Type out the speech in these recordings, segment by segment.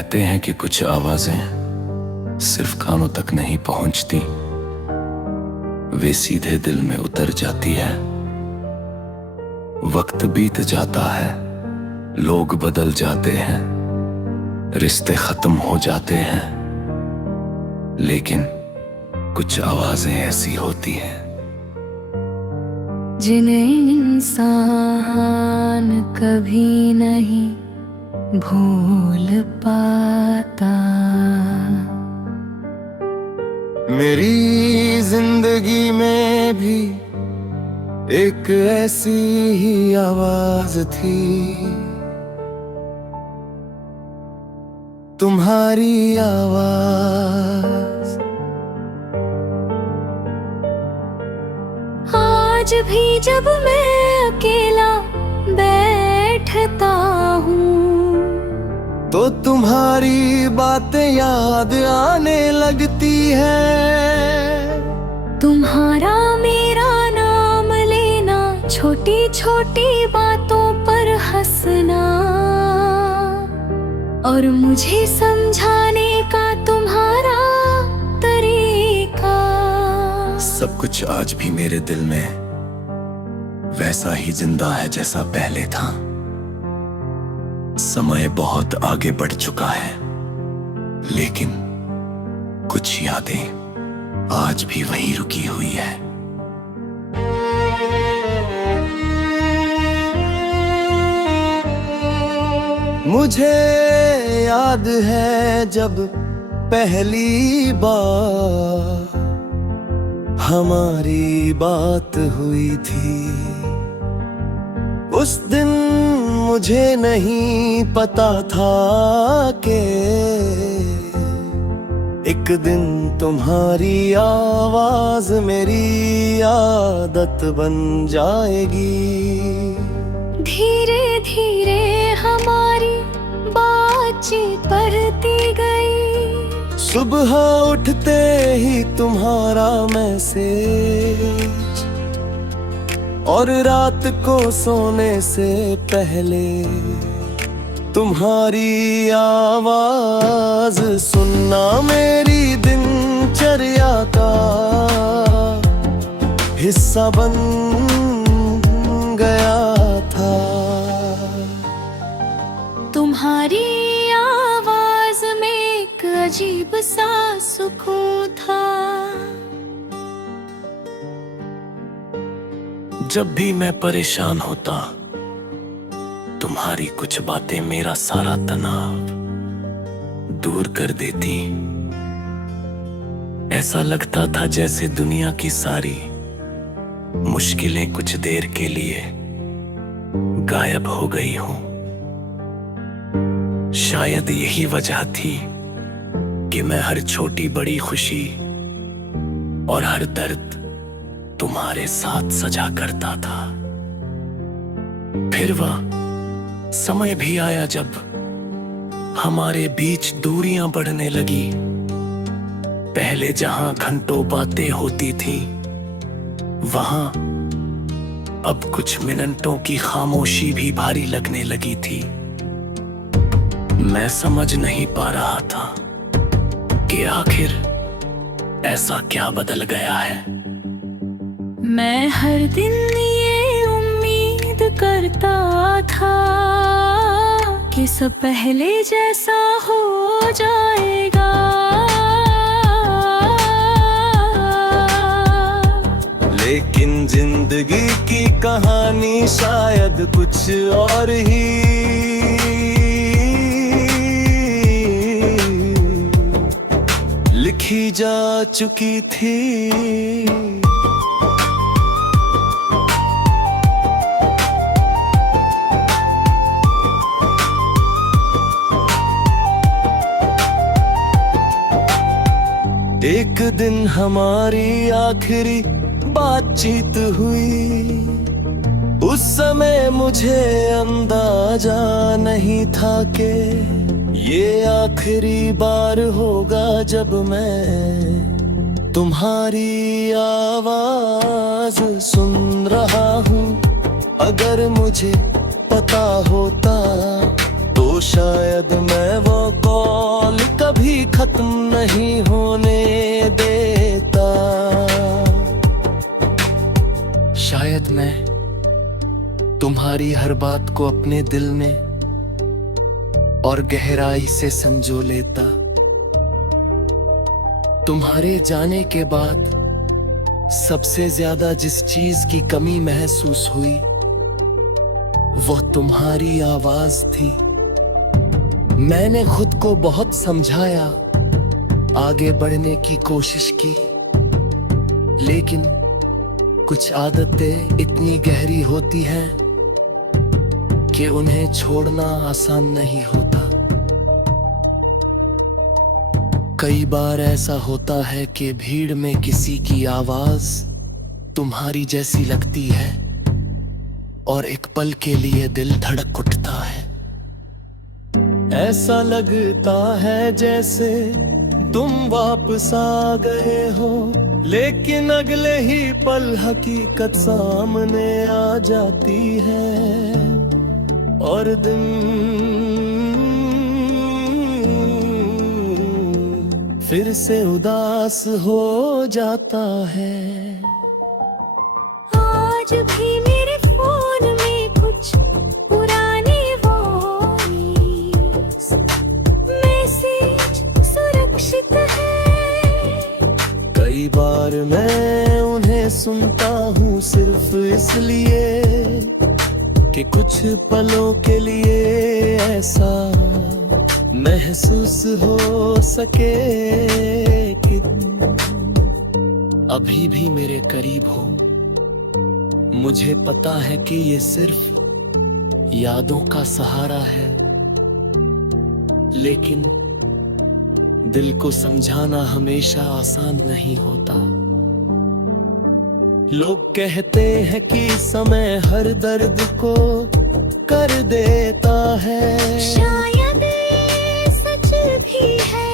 कहते हैं कि कुछ आवाजें सिर्फ कानों तक नहीं पहुंचती, वे सीधे दिल में उतर जाती है। वक्त बीत जाता है, लोग बदल जाते हैं, रिश्ते खत्म हो जाते हैं, लेकिन कुछ आवाजें ऐसी होती हैं जिन्हें इंसान कभी नहीं भूल पाता। मेरी जिंदगी में भी एक ऐसी ही आवाज थी, तुम्हारी आवाज। आज भी जब मैं अकेला बैठता हूँ तो तुम्हारी बातें याद आने लगती है। तुम्हारा मेरा नाम लेना, छोटी छोटी बातों पर हंसना, और मुझे समझाने का तुम्हारा तरीका। सब कुछ आज भी मेरे दिल में वैसा ही जिंदा है जैसा पहले था। समय बहुत आगे बढ़ चुका है, लेकिन कुछ यादें आज भी वहीं रुकी हुई है। मुझे याद है जब पहली बार हमारी बात हुई थी। उस दिन मुझे नहीं पता था कि एक दिन तुम्हारी आवाज मेरी आदत बन जाएगी। धीरे धीरे हमारी बातचीत बढ़ती गई। सुबह उठते ही तुम्हारा मैसेज, और रात को सोने से पहले तुम्हारी आवाज सुनना मेरी दिनचर्या का हिस्सा बन गया था। तुम्हारी आवाज में एक अजीब सा सुकून था। जब भी मैं परेशान होता, तुम्हारी कुछ बातें मेरा सारा तनाव दूर कर देती। ऐसा लगता था जैसे दुनिया की सारी मुश्किलें कुछ देर के लिए गायब हो गई हों। शायद यही वजह थी कि मैं हर छोटी बड़ी खुशी और हर दर्द तुम्हारे साथ सजा करता था। फिर वह समय भी आया जब हमारे बीच दूरियां बढ़ने लगी। पहले जहां घंटों बातें होती थी, वहां अब कुछ मिनटों की खामोशी भी भारी लगने लगी थी। मैं समझ नहीं पा रहा था कि आखिर ऐसा क्या बदल गया है। मैं हर दिन ये उम्मीद करता था कि सब पहले जैसा हो जाएगा, लेकिन जिंदगी की कहानी शायद कुछ और ही लिखी जा चुकी थी। एक दिन हमारी आखिरी बातचीत हुई। उस समय मुझे अंदाजा नहीं था कि ये आखिरी बार होगा जब मैं तुम्हारी आवाज सुन रहा हूँ। अगर मुझे पता होता तो तो शायद मैं वो कॉल कभी खत्म नहीं होने देता। शायद मैं तुम्हारी हर बात को अपने दिल में और गहराई से संजो लेता। तुम्हारे जाने के बाद सबसे ज्यादा जिस चीज की कमी महसूस हुई वो तुम्हारी आवाज थी। मैंने खुद को बहुत समझाया, आगे बढ़ने की कोशिश की, लेकिन कुछ आदतें इतनी गहरी होती हैं कि उन्हें छोड़ना आसान नहीं होता। कई बार ऐसा होता है कि भीड़ में किसी की आवाज तुम्हारी जैसी लगती है और एक पल के लिए दिल धड़क उठता है। ऐसा लगता है जैसे तुम वापस आ गए हो, लेकिन अगले ही पल हकीकत सामने आ जाती है और दिन फिर से उदास हो जाता है। आज भी मेरे फोन में कुछ पुराने वॉइस मैसेज सुरक्षित है। कई बार मैं उन्हें सुनता हूँ सिर्फ इसलिए कि कुछ पलों के लिए ऐसा महसूस हो सके कि अभी भी मेरे करीब हो। मुझे पता है कि ये सिर्फ यादों का सहारा है, लेकिन दिल को समझाना हमेशा आसान नहीं होता। लोग कहते हैं कि समय हर दर्द को कर देता है, शायद ये सच भी है।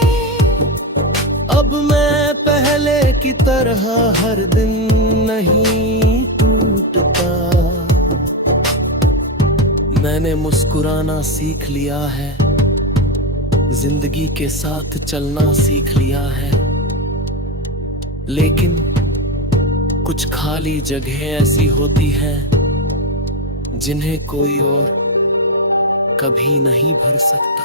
अब मैं पहले की तरह हर दिन नहीं टूटता। मैंने मुस्कुराना सीख लिया है, जिंदगी के साथ चलना सीख लिया है, लेकिन कुछ खाली जगह ऐसी होती हैं जिन्हें कोई और कभी नहीं भर सकता।